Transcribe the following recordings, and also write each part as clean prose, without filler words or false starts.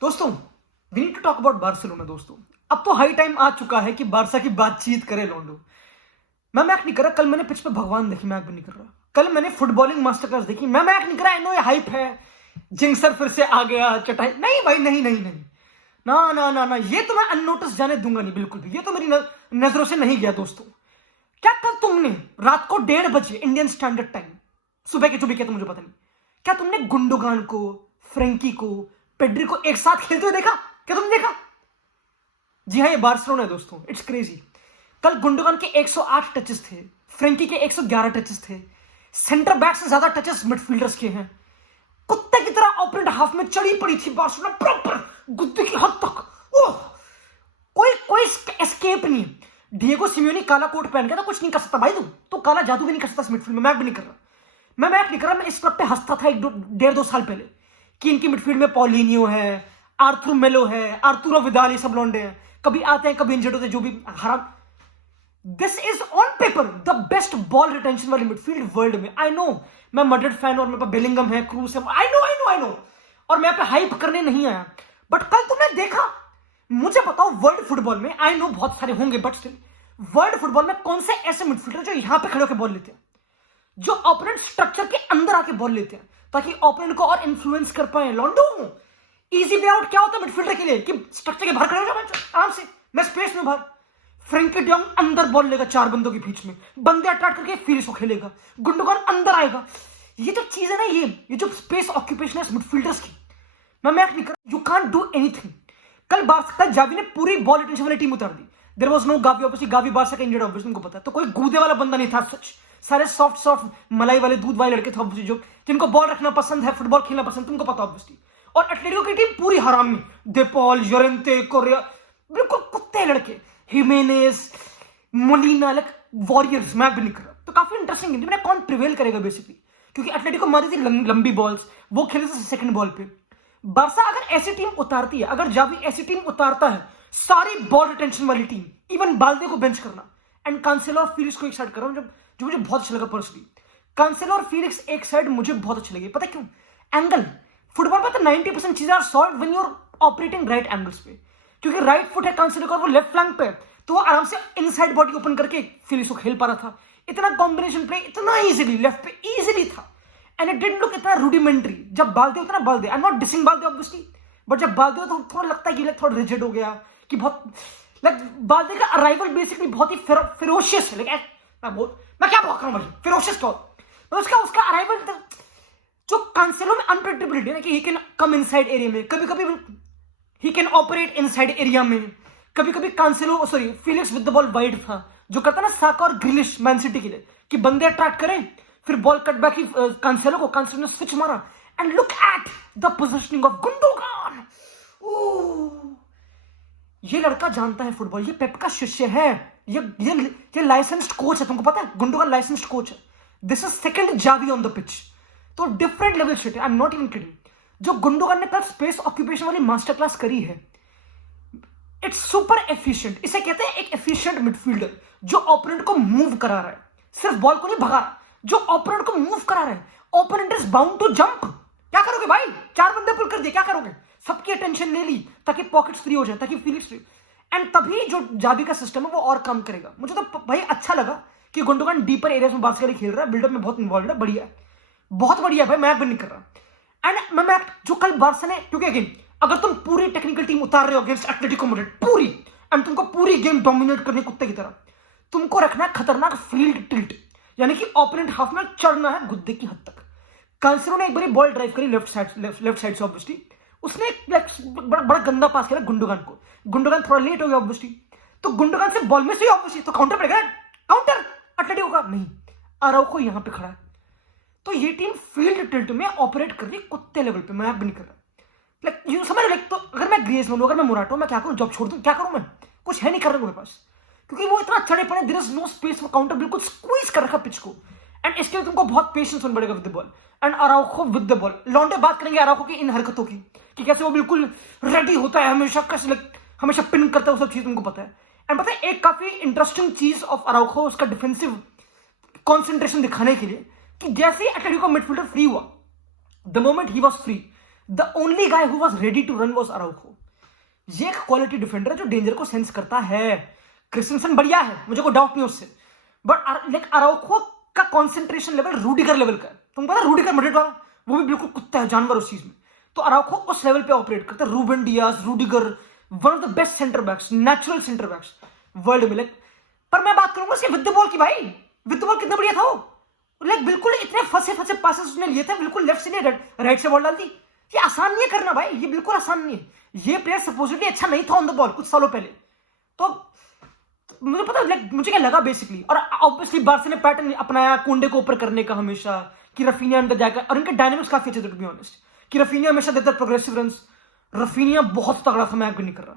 दोस्तों we need to talk about Barcelona. दोस्तों अब तो हाई टाइम आ चुका है कि बारसा की बातचीत करे लोंडो। मैं मैक नहीं कर रहा, कल मैंने पिच पे भगवान देखी, मैक भी नहीं कर रहा। कल मैंने फुटबॉलिंग मास्टर क्लास देखी, मैं मैक नहीं कर रहा। आई नो ये हाइप है, जिंक्सर फिर से आ गया चटाई। नहीं भाई, नहीं नहीं नहीं, ना ना ना ना, ये तो मैं अननोटिस जाने दूंगा नहीं बिल्कुल भी। ये तो मेरी नजरों से नहीं गया। दोस्तों क्या कल तुमने रात को 1:30 बजे इंडियन स्टैंडर्ड टाइम, सुबह के क्या तो मुझे पता नहीं, क्या तुमने गुंडोगान को, फ्रेंकी को, पेड्री को एक साथ खेलते हुए देखा? क्या तुमने देखा? जी हाँ, ये बार्सिलोना है दोस्तों। It's crazy. कल गुंडोगान के 108 टचेस थे, फ्रेंकी के 111 टचेस थे। सेंटर बैक से ज्यादा टचेस मिडफील्डर्स के हैं। कुत्ते की तरह ओपोनेंट हाफ में चढ़ी पड़ी थी बार्सिलोना, प्रॉपर गुद्दे की हद तक। ओह, कोई कोई एस्केप नहीं। डिएगो सिमियोनी काला कोट पहन के तो कुछ नहीं कर सकता भाई। तुम तो काला जादू भी नहीं कर सकता मिडफील्ड में। मैक भी नहीं कर रहा, मैं मैक नहीं कर रहा। मैं इस क्लब पे हंसता था 1-1.5-2 साल पहले कि इनकी मिडफील्ड में पॉलिनियो है, आर्थुर मेलो है, आर्थुरो विदाल, ये सब लौंडे हैं, कभी आते हैं कभी इंजर्ड होते हैं, जो भी हराम। This is on paper the best ball retention वाली मिडफील्ड वर्ल्ड में। आई नो मैं मड्रिड फैन और मेरे पास बेलिंगम है, क्रूस है, आई नो, और मैं पे हाइप करने नहीं आया। बट कल तुमने देखा, मुझे बताओ वर्ल्ड फुटबॉल में, आई नो बहुत सारे होंगे बट स्टिल, वर्ल्ड फुटबॉल में कौन से ऐसे मिडफील्डर जो यहां पे खड़े होकर बॉल लेते हैं, जो ओपोनेंट स्ट्रक्चर के अंदर आके बॉल लेते हैं ताकि ओपोनेंट को और इन्फ्लुएंस कर पाए। लॉन्डो इजी वे आउट क्या होता है मिडफील्डर के लिए? कि स्ट्रक्चर के बाहर खड़े हो जाओ आराम से, मैं स्पेस में बाहर। फ्रैंकी डे जॉन्ग अंदर बॉल लेगा 4 बंदों के बीच में, बंदे अटैक करके फिनिश को खेलेगा, गुंडोगान अंदर आएगा। ये जो चीज है ना, ये जो स्पेस ऑक्यूपेशन है मिडफील्डर्स की, मैं मैक नहीं कर, यू कांट डू एनीथिंग। कल जावी ने पूरी बॉल रिटेंशन वाली टीम उतार दी। There was no Gavi, obviously Gavi Barca का इंजर्ड, ऑब्वियसली उनको पता है। तो कोई गूदे वाला बंदा नहीं था सच, सारे सॉफ्ट मलाई वाले दूध वाले लड़के थे ऑब्वियसली, जो जिनको बॉल रखना पसंद है, फुटबॉल खेलना पसंद, तुमको पता ऑब्वियसली। और एटलेटिको की टीम पूरी हरामी, देपॉल, योरेंते, कोरिया, बिल्कुल कुत्ते लड़के, हिमेनेस, मोलिना, लाइक वॉरियर्स। मैक भी नहीं कर रहा। तो काफी इंटरेस्टिंग है मैंने कौन प्रिवेल करेगा बेसिकली, क्योंकि एटलेटिको मारी थी लंबी बॉल्स, वो खेले थे सेकंड बॉल पे। बारसा अगर ऐसी टीम उतारती है, अगर जावी ऐसी टीम उतारता है, सारी बॉल रिटेंशन वाली टीम, इवन बाल्दे को बेंच करना एंड कांसेलो और फीलिक्स को एक साइड कर रहा हूं, जो मुझे बहुत अच्छा लगा पर्सनली। कांसेलो और फीलिक्स एक साइड मुझे बहुत अच्छे लगे। पता क्यों? एंगल, फुटबॉल में तो 90% चीजें are solve when you are operating right angles पे, क्योंकि राइट फुट है कांसेलो का और वो लेफ्ट फ्लैंक पे, तो वो आराम से इनसाइड बॉडी ओपन करके फीलिक्स को खेल पा रहा था। इतना कॉम्बिनेशन प्ले इतना इजीली लेफ्ट पे इजीली था, एंड इट डिडंट लुक इतना रूडिमेंट्री। जब बाल्दे होता है ना, Balde, I am not dissing Balde obviously, but जब बाल्दे हो तो थोड़ा लगता है कि लाइक थोड़ा रिजिड हो गया, कि बहुत लाइक बाल्दे का अराइवल बेसिकली बहुत ही फेरोशियस है। लाइक मैं क्या बोल रहा हूँ, फेरोशियस क्या होता है उसका अराइवल। जो कांसेलो में अनप्रेडिक्टेबिलिटी है ना, कि he can come inside area में, कभी कभी he can operate inside area में, कभी कभी Cancelo sorry Felix with the ball wide था, जो करता ना साका और ग्रिलिश मैन सिटी के लिए, कि बंदे अट्रैक्ट करें, फिर बॉल कट बैक ही कांसेलो ने स्विच मारा, and look at the positioning of Gundogan. ये लड़का जानता है फुटबॉल, ये पेप का शिष्य है, ये लाइसेंस्ड कोच है, तुमको पता है? गुंडोगान लाइसेंस्ड कोच है। This is second Xavi on the pitch, तो डिफरेंट लेवल शिट है। I am not even kidding. जो गुंडोगान ने कल स्पेस ऑक्यूपेशन वाली मास्टर क्लास करी है, इट्स सुपर एफिशिएंट। इसे कहते हैं एक एफिशिएंट मिडफील्डर, जो ओपोनेंट को मूव करा रहा है, सिर्फ बॉल को नहीं भगा रहा, जो ओपोनेंट को मूव करा रहा है। Opponent is bound to jump. क्या करोगे भाई? 4 बंदे पुल कर दिए, क्या करोगे? सबकी अटेंशन ले ली ताकि पॉकेट्स फ्री हो जाए, ताकि फीलिक्स फ्री, एंड तभी जो जावी का सिस्टम है वो और काम करेगा। मुझे तो भाई अच्छा लगा कि गुंडोगान डीपर एरियाज में बास्केटबॉल खेल रहा है, बिल्डअप में बहुत इन्वॉल्व है, बढ़िया है, बहुत बढ़िया भाई। मैं भी नहीं कर रहा। एंड मैं जो कल बार्सा ने, क्योंकि अगेन अगर तुम पूरी टेक्निकल टीम उतार रहे हो अगेंस्ट एटलेटिको मैड्रिड पूरी, एंड तुमको पूरी गेम डोमिनेट करने कुत्ते की तरह, तुमको रखना है खतरनाक फील्ड टिल्ट, यानी कि ओपोनेंट हाफ में चढ़ना है गुद्दे की हद तक। कांसेलो ने एक बारी बॉल ड्राइव करी लेफ्ट साइड से ऑब्वियसली, उसने बड़ा गंदा पास किया गुंडोगान को। गुंडोगान थोड़ा लेट हो गया ऑब्वियसली, तो गुंडोगान से बॉल में से ऑब्वियसली तो काउंटर पड़ेगा, काउंटर एटलेटिको का नहीं, अराउखो यहां पे खड़ा है। तो ये टीम फील्ड टिल्ट में ऑपरेट कर रही कुत्ते लेवल पे। मैं भी नहीं कर रहा, लाइक यू समझ, लाइक तो अगर मैं ग्रीजमैन हूं, अगर मैं मोराटा, मैं क्या करूं? जॉब छोड़ दूं? क्या करूं? मैं कुछ है नहीं करने को मेरे पास, क्योंकि वो इतना चढ़े पड़े, there is no space for counter, बिल्कुल स्क्वीज कर रखा पिच को, एंड इसके लिए तुमको बहुत पेशेंस होना पड़ेगा with the ball. And Araujo with the ball, लॉन्डे बात करेंगे अराउखो की इन हरकतों की, कि कैसे वो बिल्कुल रेडी होता है हमेशा, कैसे हमेशा पिन करता है, वो सब चीज तुमको पता है। एंड पता है एक काफी इंटरेस्टिंग चीज ऑफ अराउखो, उसका डिफेंसिव कॉन्सेंट्रेशन दिखाने के लिए, कि जैसे एटलेटिको मिडफील्डर फ्री हुआ, the moment he was free, the only guy who was ready to run was Araujo. ये एक क्वालिटी डिफेंडर है जो डेंजर को सेंस करता है। क्रिस्टेंसन बढ़िया है, मुझे कोई डाउट नहीं उससे, बट लाइक अराउखो का कंसंट्रेशन लेवल रूडिगर लेवल का है। तुमको पता है रूडिगर मैड्रिड वाला, वो भी बिल्कुल कुत्ता है, जानवर उस चीज में। तो अराउखो उस लेवल पे ऑपरेट करता है। Ruben Dias, Rudiger, one of the best centre backs, natural centre backs world में। लाइक पर मैं बात करूंगा उसके विद द बॉल की। भाई विद द बॉल कितना बढ़िया था वो। लाइक बिल्कुल इतने फंसे फंसे पासेस उसने लिए थे, बिल्कुल लेफ्ट से नहीं राइट से बॉल डाल दी। ये आसान नहीं है करना भाई, ये बिल्कुल आसान नहीं है। ये प्लेयर सपोजिटली अच्छा नहीं था ऑन द बॉल कुछ सालों पहले। तो मुझे पता लाइक मुझे क्या लगा बेसिकली, और ऑब्वियसली बार्सा ने पैटर्न अपनाया कुंडे को ऊपर करने का हमेशा, कि रफीनिया अंदर जाकर, और इनके डायनामिक्स काफी अच्छे थे टू बी ऑनेस्ट, कि रफीनिया हमेशा देता प्रोग्रेसिव रन्स। रफीनिया बहुत तगड़ा था, मैं भी नहीं कर रहा।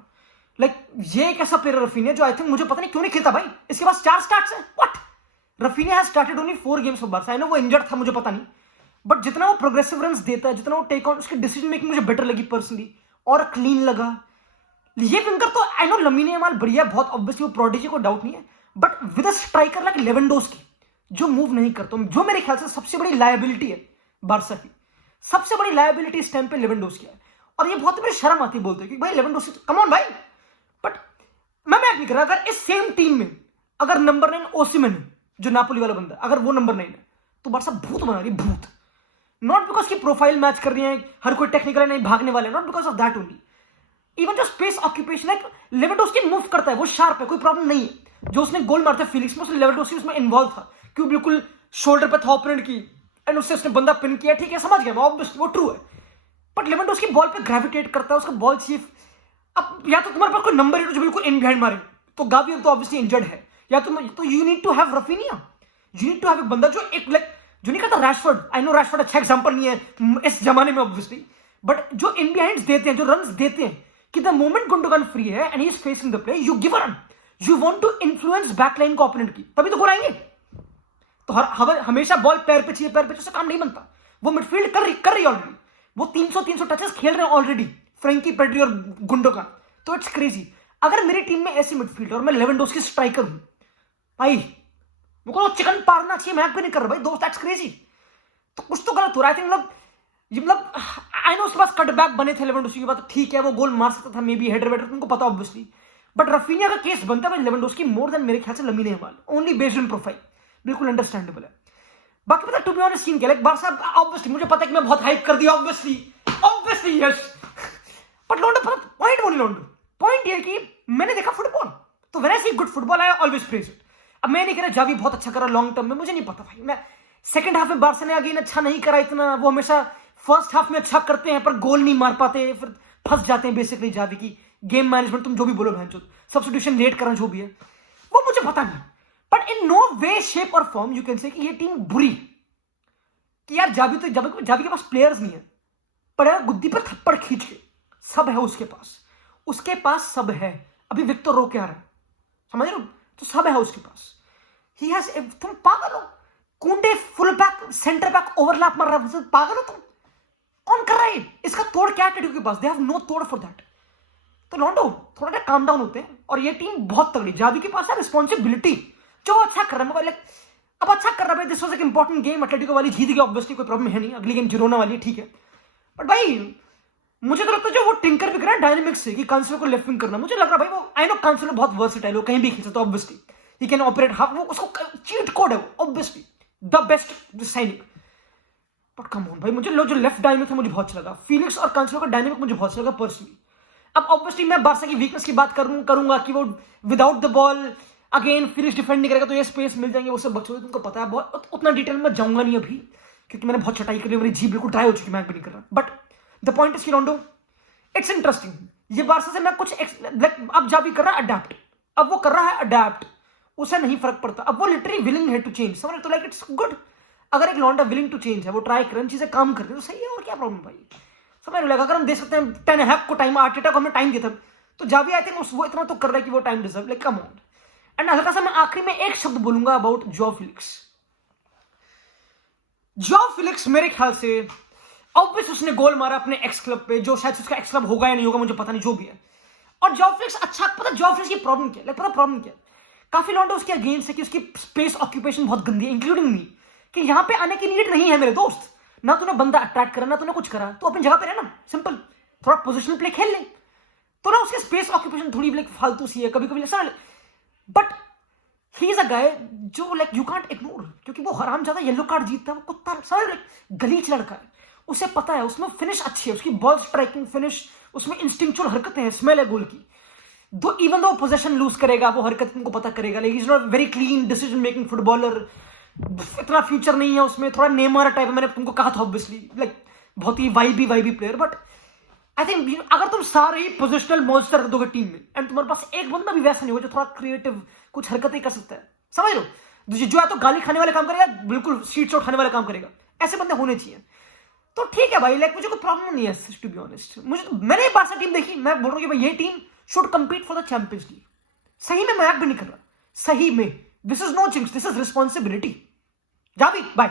लाइक ये एक ऐसा प्लेयर रफीनिया जो आई थिंक मुझे पता नहीं क्यों नहीं खेलता भाई। इसके पास 4 स्टार्ट्स हैं। What? Raphinha has started only 4 games for Barca. I know वो इंजर्ड था, मुझे पता नहीं, बट जितना वो प्रोग्रेसिव रन्स देता है, जितना वो टेक ऑन, उसकी डिसीजन मेकिंग मुझे बेटर लगी पर्सनली, और क्लीन लगा। ये विंगर तो आई नो लमीन यमाल बढ़िया बहुत, ऑब्वियसली वो प्रोडिजी को डाउट नहीं है, but with a striker like Lewandowski जो मूव नहीं करता, जो मेरे ख्याल से सबसे बड़ी लायबिलिटी है बार्सा की, सबसे बड़ी लायबिलिटी इस टाइम पे लेवेंडोस्की है। और ये बहुत बड़ी शर्म आती है बोलते हैं कि भाई लेवेंडोस्की कम ऑन भाई, बट मैं नहीं कर रहा। अगर इस सेम टीम में अगर नंबर 9 ओसिमन है, जो नापोली वाला बंदा, अगर वो नंबर 9 है, तो बार्सा भूत बना रही, भूत। नॉट बिकॉज की प्रोफाइल मैच कर रही है, हर कोई टेक्निकल नहीं भागने वाले, not because of that only. Even जो स्पेस ऑक्यूपेशन है, लेवेंडोस्की मूव करता है, वो शार्प है, कोई प्रॉब्लम नहीं है। जो उसने गोल मारता है फिलिक्स में, उसने लेवेंडोस्की उसमें इन्वॉल्व था, क्यों बिल्कुल शोल्डर पे था ओपोनेंट की, एंड उससे उसने बंदा पिन किया, ठीक है समझ गया मैं, ऑब्वियसली वो ट्रू है। बट लेवेंडोस्की बॉल पे ग्रेविटेट करता है, उसका बॉल चाहिए। अब या तो तुम्हारे पास कोई नंबर 8 जो बिल्कुल इन बिहाइंड मारे, तो गावी तो ऑब्वियसली इंजर्ड है, या तो you need to have Raphinha, you need to have एक बंदा जो एक लाइक, जो नहीं कहता रैशफोर्ड, आई नो रैशफोर्ड अच्छा एग्जांपल नहीं है इस जमाने में ऑब्वियसली, बट जो इन बिहाइंड्स देते हैं, जो रन्स देते हैं, कि द मोमेंट गुंडोगन फ्री है and he is facing the play, you give a run, you want to influence backline को ओपोनेंट की, तभी तो गोल आएंगे। तो हमेशा बॉल पैर पे चाहिए, पैर पे उससे काम नहीं बनता। वो मिडफील्ड कर रही ऑलरेडी, वो 300 टचेस खेल रहे हैं ऑलरेडी, फ्रैंकी पेड्री और गुंडोगन। तो इट्स क्रेजी। अगर मेरी टीम में ऐसी मिडफील्ड और मैं लेवेंडोस्की स्ट्राइकर हूं भाई, मुझको तो चिकन पारना चाहिए, मैं भी नहीं कर रहा भाई दोस्त, दैट्स क्रेजी। तो कुछ तो गलत हो रहा है। आई थिंक आई नो उसके पास कटबैक बने थे लेवेंडोस्की के बाद, ठीक है वो गोल मार सकता था, मे बी हेडर वेडर, तुमको पता ऑब्वियसली, बट रफीनिया का केस बनता है लेवेंडोस्की मोर देन मेरे ख्याल से lamin Yamal, only based on profile, बिल्कुल अंडरस्टैंडेबल है। बाकी पता टू बी ऑनेस्ट सीन क्या, लाइक बार्सा ऑब्वियसली मुझे पता है कि मैं बहुत हाइप कर दिया, ऑब्वियसली यस, बट लॉन्डो पता पॉइंट वो नहीं, लॉन्डो पॉइंट ये कि मैंने देखा फुटबॉल, तो when I see good football I always praise it. अब मैं नहीं कह रहा जावी बहुत अच्छा करा लॉन्ग टर्म में, मुझे नहीं पता भाई, मैं सेकंड हाफ में बार्सा ने अगेन अच्छा नहीं करा इतना, वो हमेशा फर्स्ट हाफ में अच्छा करते हैं पर गोल नहीं मार पाते, फिर फंस जाते हैं बेसिकली जावी की गेम मैनेजमेंट, तुम जो भी बोलो भैंचो, सब्स्टिट्यूशन लेट करना जो भी है, वो मुझे पता नहीं, but in no way shape और फॉर्म यू कैन से कि ये टीम बुरी, कि यार जावी के पास प्लेयर्स नहीं है, पर यार गुद्दी पर थप्पड़ खींच के सब है उसके पास सब है। अभी विक्टर रो क्या रहा है, समझ रहे हो, तो सब है उसके पास, ही हैज, तुम पागल हो, कुंडे full back centre back overlap मार रहा है, पागल हो तुम, कौन कर रहा है इसका तोड़, क्या टेडियो के पास, दे हैव नो तोड़ फॉर दैट। तो लॉन्डो थोड़ा सा काम डाउन होते हैं, और ये टीम बहुत तगड़ी, जावी के पास है रिस्पॉन्सिबिलिटी, जो अच्छा कर रहा है, लाइक अब अच्छा कर रहा है, दिस वाज एक इंपॉर्टेंट गेम, एटलेटिको वाली जीत गई ऑब्वियसली, कोई प्रॉब्लम है नहीं, अगली गेम जिरोना वाली ठीक है, बट भाई मुझे तो लगता है जो वो टिंकर भी कर रहा है डायनेमिक्स से, कि कांसेलो को लेफ्ट विंग करना, मुझे लग रहा है भाई वो, आई नो कांसेलो बहुत वर्सेटाइल हो, कहीं भी खेल सकता है obviously, he can operate half, वो उसको चीट कोड है वो obviously the best signing, but come on भाई, मुझे जो लेफ्ट डायनेमिक था मुझे बहुत अच्छा लगा, फिलिक्स और कांसेलो का डायनेमिक मुझे बहुत अच्छा लगा पर्सनली। अब ऑब्वियसली मैं बार्सा की वीकनेस की बात करूंगा कि वो without the ball again finish defend नहीं करेगा, तो ये स्पेस मिल जाएंगे, वो सब बच्चों तुमको पता है, बहुत उतना डिटेल में जाऊंगा नहीं अभी, क्योंकि मैंने बहुत छटाई करी, मेरी जीभ बिल्कुल ड्राई हो चुकी, मैं भी नहीं कर रहा, but the point is रोंडो, it's interesting, ये बार्सा से मैं कुछ अब जावी कर रहा है अडेप्ट, अब वो कर रहा है अडेप्ट, उसे नहीं फर्क पड़ता, अब वो लिटरली विलिंग है टू चेंज, समझ, तो लाइक इट्स गुड, अगर एक लॉन्डा विलिंग टू चेंज है, वो ट्राई कर चीजें काम कर रही है, तो सही है, और क्या प्रॉब्लम भाई, समझ लगा। अगर हम देख सकते हैं 10 हैक को टाइम, आर्टेटा को हमने टाइम दिया था, तो जावी आई थिंक वो इतना तो कर रहा है कि वो time deserve, like come on. And हल्का सा मैं आखिरी में एक शब्द बोलूंगा अबाउट जॉ फिलिक्स मेरे ख्याल से ऑब्वियस उसने गोल मारा अपने एक्स क्लब पे, जो शायद उसका एक्स क्लब होगा या नहीं होगा मुझे पता नहीं, जो भी है, और जॉ फिलिक्स अच्छा, पता जॉ फिलिक्स की प्रॉब्लम क्या है, पता प्रॉब्लम क्या है, काफी लॉन्डो उसके अगेंस्ट है कि उसकी स्पेस ऑक्यूपेशन बहुत गंदी है, इंक्लूडिंग मी, कि यहां पे आने की नीड नहीं है मेरे दोस्त, ना तूने बंदा अट्रैक्ट करा, ना तूने कुछ करा, तो अपनी जगह पे रहना, सिंपल। थोड़ा पोजिशनल प्ले खेल ले, तो ना उसके स्पेस ऑक्यूपेशन थोड़ी लाइक फालतू सी है कभी कभी ऐसा। बट ही इज अ गाय जो लाइक यू कांट इग्नोर, क्योंकि वो हराम ज्यादा येलो कार्ड जीतता है, वो कुत्ता सारा लाइक गलीच लड़का है, उसे पता है उसमें फिनिश अच्छी है, उसकी बॉल स्ट्राइकिंग फिनिश, उसमें इंस्टिंक्चुअल हरकतें हैं, स्मेल है गोल की। दो इवन दो पोजीशन लूज करेगा, वो हरकत तुमको पता करेगा, like is not very clean decision making footballer, इतना फ्यूचर नहीं है उसमें, थोड़ा नेमार टाइप है, मैंने तुमको कहा था ऑब्वियसली, लाइक बहुत ही vibey player. But I think अगर तुम सारे ही पोजिशनल मॉन्स्टर दोगे टीम में, एंड तुम्हारे पास एक बंदा भी वैसा नहीं हो जो थोड़ा क्रिएटिव कुछ हरकतें कर सकता है, समझ लो, जो है तो गाली खाने वाले काम करेगा, बिल्कुल शीट शॉट खाने वाले काम करेगा, ऐसे बंदे होने चाहिए। तो ठीक है भाई, लाइक मुझे कोई प्रॉब्लम नहीं है टू बी ऑनेस्ट। मैंने बारसा टीम देखी, मैं बोल रहा हूँ कि भाई ये team should compete for the Champions League. सही में, मजाक भी नहीं कर रहा, सही में, this is no things, this is responsibility. Xavi bye.